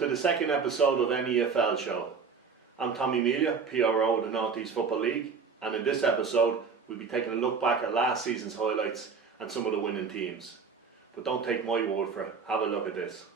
to the second episode of N.E.F.L show. I'm Tommy Melia, PRO of the North East Football League, and in this episode we'll be taking a look back at last season's highlights and some of the winning teams. But don't take my word for it, have a look at this.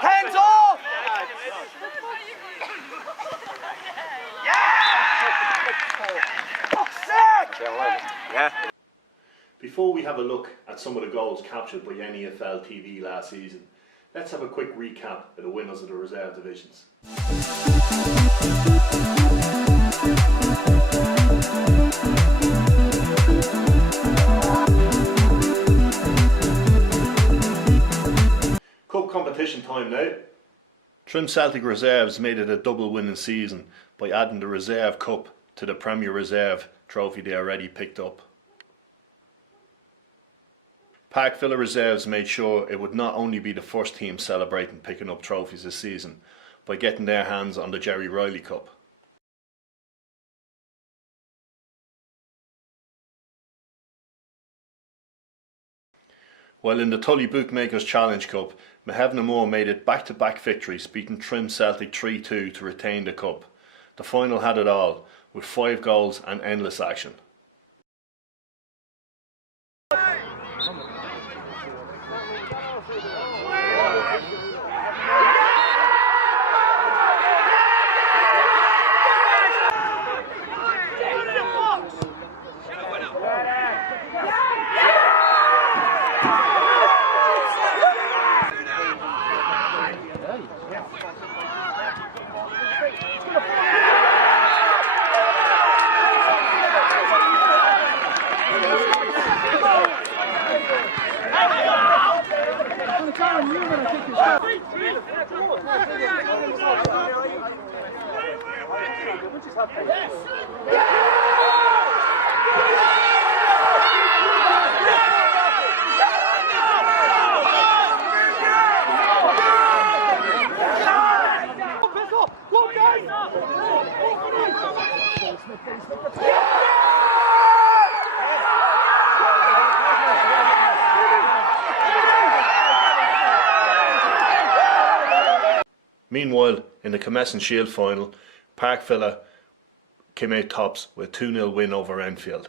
Hands off! Yeah. Before we have a look at some of the goals captured by N.E.F.L TV last season, let's have a quick recap of the winners of the reserve divisions. Cup competition time now. Trim Celtic reserves made it a double winning season by adding the Reserve Cup to the Premier Reserve trophy they already picked up. Park Villa reserves made sure it would not only be the first team celebrating picking up trophies this season by getting their hands on the Jerry Riley Cup. While in the Tully Bookmakers Challenge Cup, N.E.F.L made it back-to-back victories, beating Trim Celtic 3-2 to retain the cup. The final had it all, with 5 goals and endless action. Meanwhile, in the Comesson Shield final, Park Villa came out tops with a 2-0 win over N.E.F.L.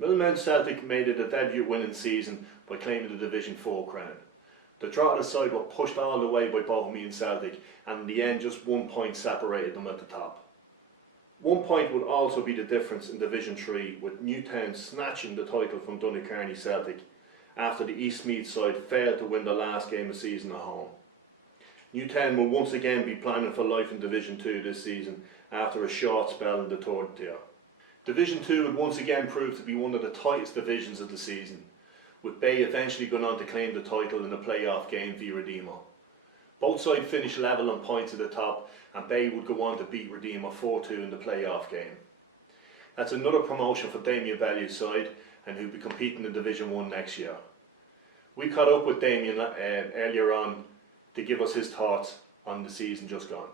Millmount Celtic made it a debut winning season by claiming the Division 4 crown. The Drogheda side were pushed all the way by Bohemian Celtic, and in the end just 1 point separated them at the top. 1 point would also be the difference in Division 3, with Newtown snatching the title from Donaghcarney Celtic after the Eastmeath side failed to win the last game of the season at home. Newtown will once again be planning for life in Division 2 this season after a short spell in the third tier. Division 2 would once again prove to be one of the tightest divisions of the season, with Bay eventually going on to claim the title in a playoff game via Redeemer. Both sides finished level on points at the top, and Bay would go on to beat Redeemer 4-2 in the playoff game. That's another promotion for Damien Bellew's side, and who'll be competing in Division 1 next year. We caught up with Damien earlier on to give us his thoughts on the season just gone.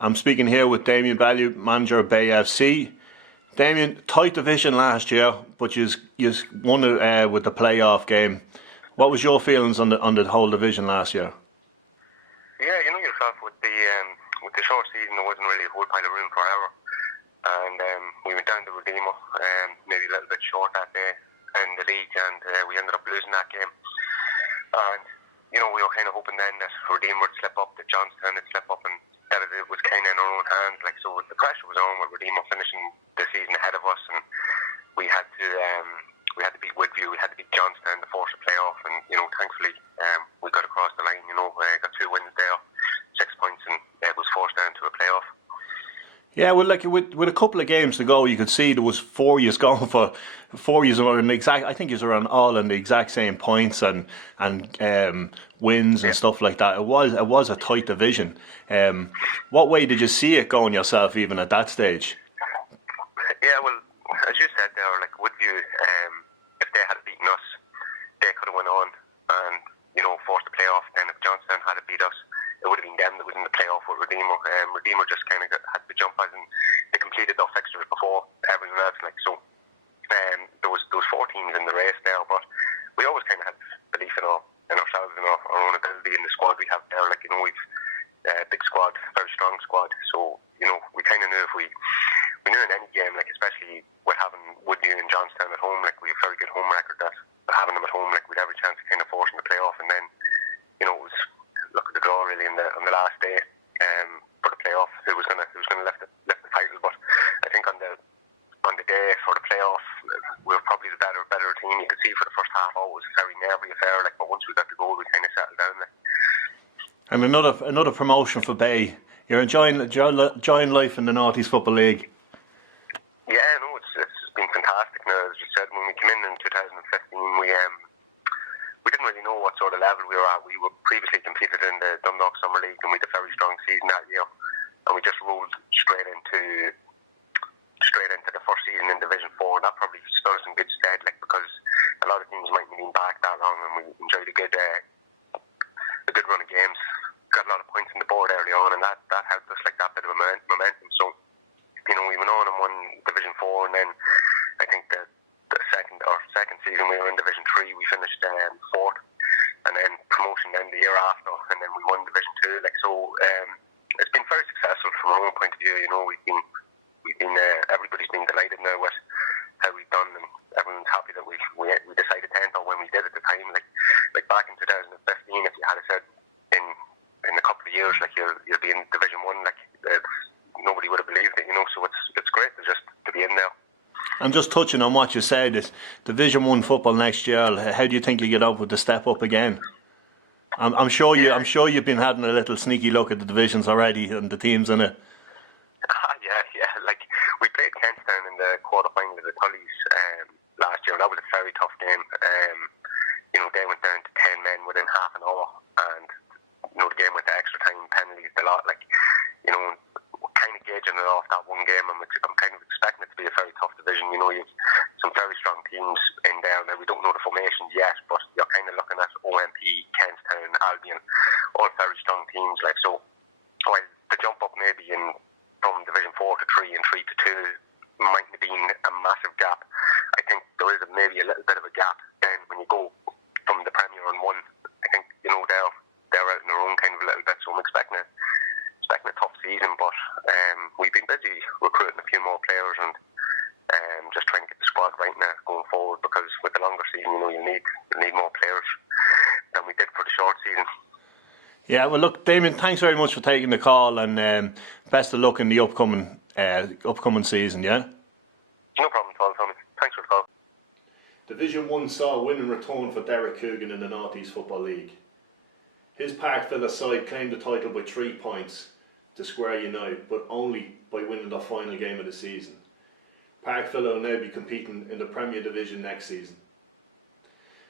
I'm speaking here with Damien Bellew, manager of Bay FC. Damien, tight division last year, but you won it with the playoff game. What was your feelings on the whole division last year? Yeah, you know yourself with the short season, there wasn't really a whole pile of room for error, and we went down to Redeemer, maybe a little bit short that day in the league, and we ended up losing that game. And you know, we were kind of hoping then that Redeemer would slip up, that Johnstown would slip up, and that it was kind of in our own hands. Like, so the pressure was on with Redeemer finishing the season ahead of us, and we had to beat Woodview, we had to beat Johnstown to force a playoff, and you know, thankfully we got across the line. You know, got 2 wins there, 6 points, and it was forced down to a playoff. Yeah, well, like with a couple of games to go, you could see there was 4 years going for 4 years around the exact. I think it was around all in the exact same points and wins and stuff like that. It was a tight division. What way did you see it going yourself, even at that stage? Yeah, well, as you said there, like Woodview, if they had beaten us, they could have went on and you know forced the playoff. Then if Johnstown had beat us, it would have been them that was in the playoff with Redeemer. Redeemer just kind of had to jump as in they completed their fixtures before everyone else. Like so, there was 4 teams in the race there, but we always kind of had belief in ourselves and our own ability in the squad we have there. Like you know, we've big squad, very strong squad. So you know, we kind of knew if we knew in any game, like especially with having Woodview and Johnstown at home, like we have a very good home record. That having them at home, like we'd have a chance to kind of force them the playoff, and then you know it was. Look at the draw really on the last day for the playoff. It was gonna lift the title, but I think on the day for the playoff we were probably the better team. You could see for the first half it was a very nervy affair, like, but once we got the goal we kind of settled down. Like. And another promotion for Bay. You're enjoying life in the North-East Football League. Yeah, no, it's been fantastic. Now, as you said, when we came in 2015, we didn't really know what sort of level we were at. We were previously competed in the Dundalk Summer League, and we had a very strong season that year. And we just rolled straight into the first season in Division 4. And that probably stood us in good stead, like because a lot of teams mightn't have been back that long, and we enjoyed a good run of games. Got a lot of points on the board early on, and that helped us, like that bit of momentum. So you know, we went on and won Division 4, and then I think the second season we were in Division 3, we finished 4th, and then promotion then the year after, and then we won Division 2. Like so, it's been very successful from our own point of view. You know, we've been everybody's been delighted now with how we've done, and everyone's happy that we decided to enter when we did at the time. Like back in 2015, if you had said in a couple of years, like you'll be in Division 1, like nobody would have believed it. You know, so it's great to be in there. And just touching on what you said, is Division 1 football next year. How do you think you get up with the step up again? I'm sure you've been having a little sneaky look at the divisions already and the teams in it. Yeah. Like we played Kentstown in the quarter final of the Tullies last year, and that was a very tough game. You know, they went down to 10 men within half an hour, and you know the game went to extra time, penalties, a lot. Like you know. Kind of gauging it off that one game, and I'm kind of expecting it to be a very tough division. You know, you've some very strong teams in there. Now we don't know the formations yet, but you're kind of looking at OMP, Kentstown, Albion, all very strong teams. Like so, while the jump up maybe from Division 4 to 3 and 3 to 2 mightn't have been a massive gap, I think there is maybe a little bit of a gap. Then when you go from the Premier and 1, I think you know they're out in their own kind of a little bit. So I'm expecting a tough season, but we've been busy recruiting a few more players and just trying to get the squad right now going forward, because with the longer season, you know, you need more players than we did for the short season. Yeah, well, look, Damien, thanks very much for taking the call, and best of luck in the upcoming season. Yeah. No problem at all, Tommy. Thanks for the call. Division 1 saw a win and return for Derek Coogan in the North-East Football League. His Parkville side claimed the title by 3 points to Square United, but only by winning the final game of the season. Parkville will now be competing in the Premier Division next season.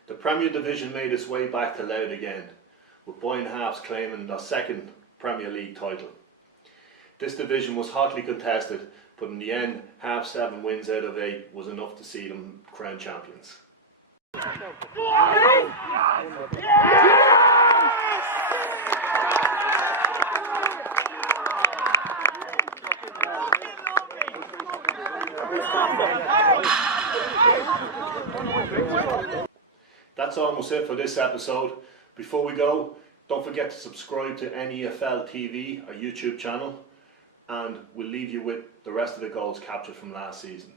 The Premier Division made its way back to Louth again, with Boyne Harps claiming their 2nd Premier League title. This division was hotly contested, but in the end, Harps' 7 wins out of 8 was enough to see them crowned champions. That's almost it for this episode. Before we go, Don't forget to subscribe to N.E.F.L TV, our YouTube channel, and we'll leave you with the rest of the goals captured from last season.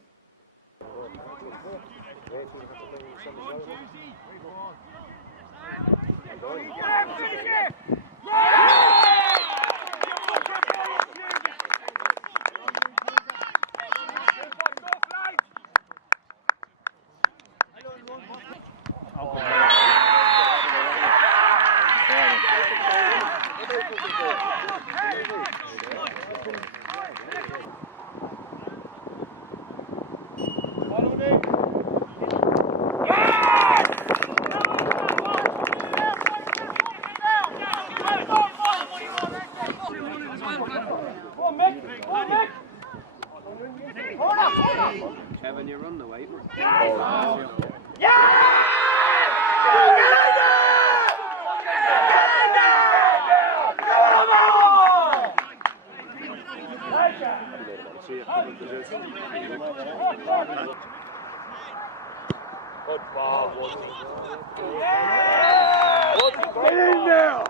Kevin, you're on the way. Good ball, get in there!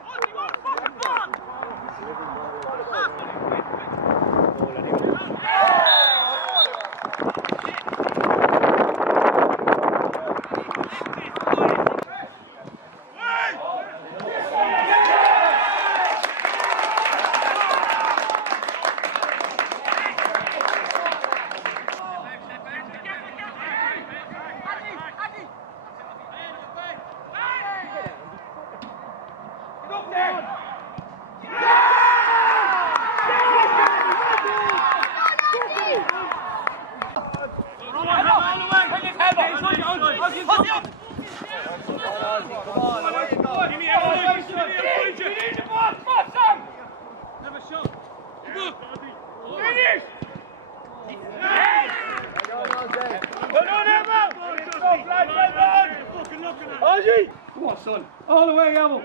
Come on, son. All the way, Emil.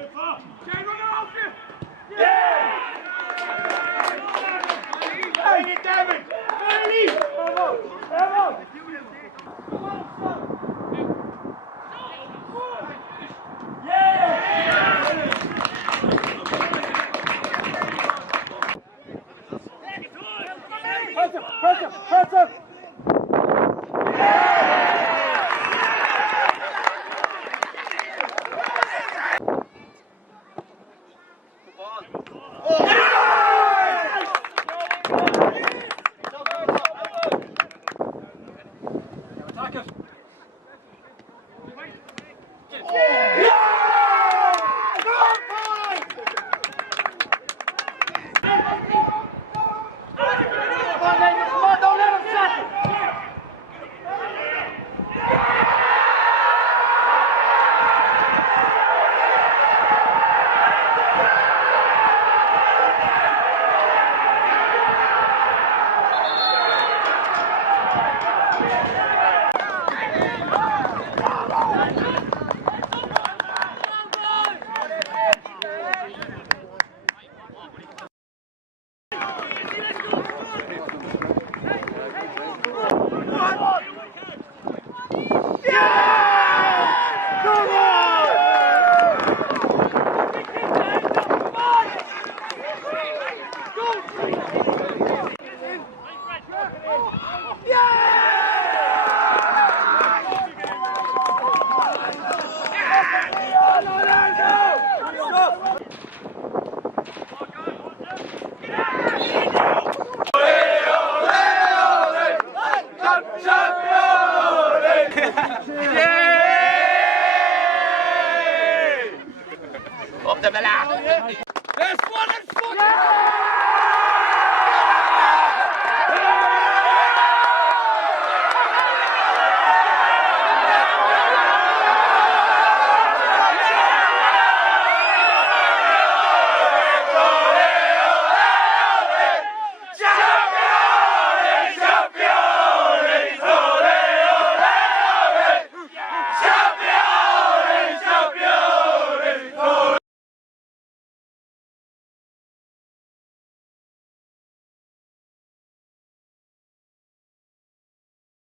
Bring it, David! Press him! Op de belaag! There's one in front!